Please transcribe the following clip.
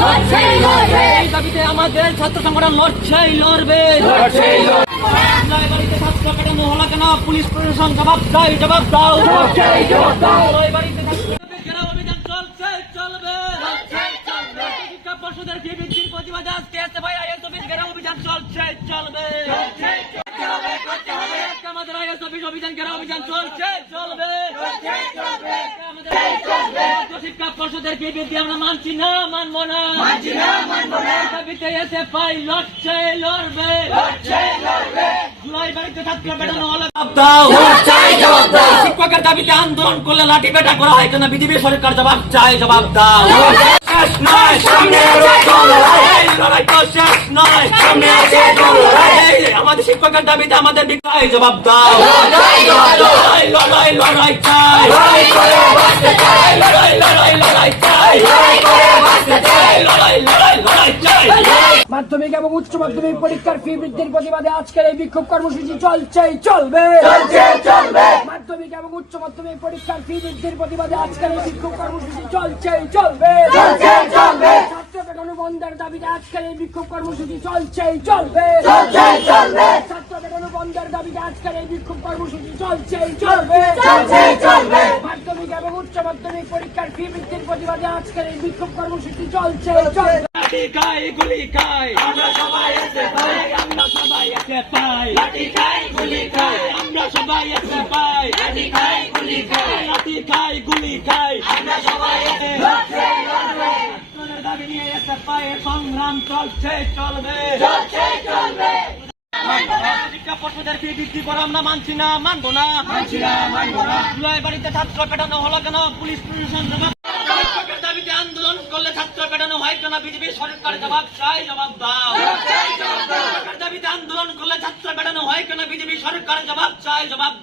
এই দাবিতে আমাদের ছাত্র সংগঠন লড়ছেই লড়বে। রায়বাড়িতে ছাত্র কাটানো হলো কেন? পুলিশ প্রশাসন জবাব চাই জবাব দাও। অভিযান চলছে চলবে। শিক্ষা পর্ষদের প্রতিবাদে আজকে এসএফআই আইএস অফিস ঘেরাও অভিযান চলছে চলবে। অফিস অভিযান ঘেরাও অভিযান চলছে চলবে। আমাদের রাজ্য শিক্ষা পর্ষদের ফি বৃদ্ধি আমরা মানছি না মানবো না। মানছি না মানবো না। দাবিতে এসএফআই লড়ছে লড়বে। জুলাই বাড়িতে ছাত্র পেটানো হলে জবাব দাও। শিক্ষকের দাবিতে আন্দোলন করলে লাঠি পেটা করা হয় কেন? বিজেপি সরকার জবাব চাই জবাব দাও। শেষ নয় সামনে এই লড়াই তো শেষ নয় এই আমাদের শিক্ষকের দাবিতে আমাদের বিকায় জবাব দাও। লড়াই লড়াই লড়াই চাই। লড়াই লড়াই লড়াই চাই। লড়াই লড়াই লড়াই চাই। মাধ্যমিক এবং উচ্চ মাধ্যমিক পরীক্ষার ফি বৃদ্ধির প্রতিবাদে আজকের এই বিক্ষোভ কর্মসূচি চলছেই চলবে। মাধ্যমিক এবং উচ্চ মাধ্যমিক পরীক্ষার ফি বৃদ্ধির প্রতিবাদে আজকের এই বিক্ষোভ কর্মসূচি চলছেই চলবে। ছাত্র পেটানো বন্ধের দাবিতে আজকের এই বিক্ষোভ কর্মসূচি চলছেই চলবে। ছাত্র পেটানো বন্ধের দাবিতে আজকের এই বিক্ষোভ কর্মসূচি চলছেই চলবে। মাধ্যমিক এবং উচ্চ মাধ্যমিক পরীক্ষার ফি বৃদ্ধির প্রতিবাদে আজকের এই বিক্ষোভ কর্মসূচি চলছে চলবে। খাই গুলি খাই। আমরা সবাই এসে পাই আমরা সবাই এসে পাই। লাঠি খাই গুলি খাই। আমরা সবাই এসে পাই। লাঠি খাই গুলি খাই। লাঠি খাই গুলি খাই। আমরা সবাই এসে দাবি নিয়ে এসে পাই সংগ্রাম চলছে চলবে। চলছে চলবে। শিক্ষা পর্ষদের ফি বৃদ্ধি করে আমরা মানছি না মানবো না। মানছি না মানবো না। জুলাই বাড়িতে ছাত্র পেটানো হলো কেন? পুলিশ প্রশাসন জবাব দাবিতে আন্দোলন করলে ছাত্র পেটানো হয় কেন? বিজেপি সরকার জবাব চাই জবাব দাও। দাবিতে আন্দোলন করলে ছাত্র পেটানো হয় কেন? বিজেপি সরকার জবাব চাই জবাব দাও